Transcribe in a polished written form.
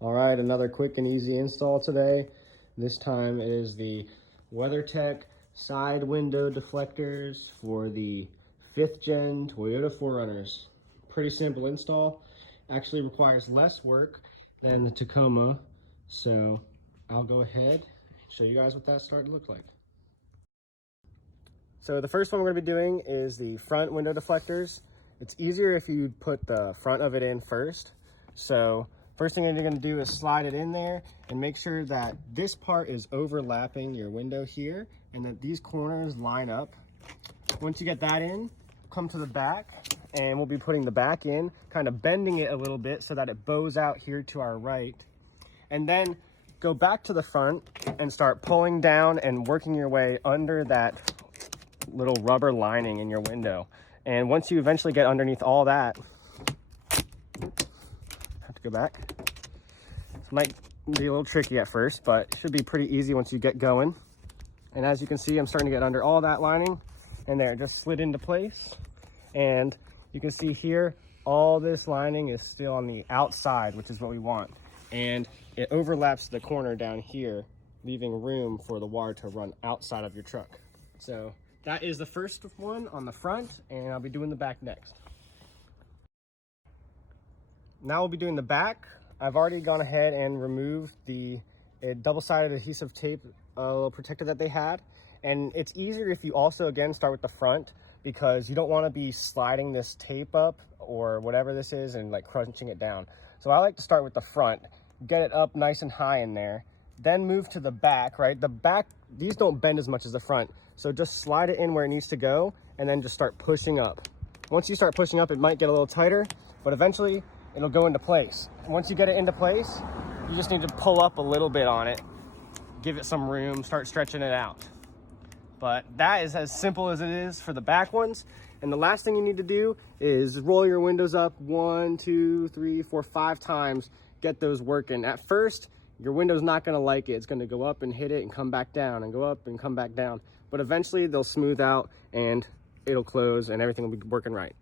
All right, another quick and easy install today. This time it is the WeatherTech Side Window Deflectors for the 5th gen Toyota 4Runners. Pretty simple install. Actually requires less work than the Tacoma. So I'll go ahead and show you guys what that started to look like. So the first one we're gonna be doing is the front window deflectors. It's easier if you put the front of it in first. So first thing you're gonna do is slide it in there and make sure that this part is overlapping your window here and that these corners line up. Once you get that in, come to the back and we'll be putting the back in, kind of bending it a little bit so that it bows out here to our right. And then go back to the front and start pulling down and working your way under that little rubber lining in your window. And once you eventually get underneath all that, have to go back. This might be a little tricky at first, but it should be pretty easy once you get going. And as you can see, I'm starting to get under all that lining, and there, it just slid into place. And you can see here, all this lining is still on the outside, which is what we want. And it overlaps the corner down here, leaving room for the water to run outside of your truck. So that is the first one on the front, and I'll be doing the back next. Now we'll be doing the back. I've already gone ahead and removed the double-sided adhesive tape little protector that they had. And it's easier if you also, again, start with the front, because you don't want to be sliding this tape up or whatever this is and like crunching it down. So I like to start with the front, get it up nice and high in there, then move to the back, right? The back, these don't bend as much as the front. So just slide it in where it needs to go and then just start pushing up. Once you start pushing up, it might get a little tighter, but eventually it'll go into place. And once you get it into place, you just need to pull up a little bit on it, give it some room, start stretching it out. But that is as simple as it is for the back ones. And the last thing you need to do is roll your windows up 1, 2, 3, 4, 5 times, get those working. At first, your window's not gonna like it. It's gonna go up and hit it and come back down and go up and come back down. But eventually they'll smooth out and it'll close and everything will be working right.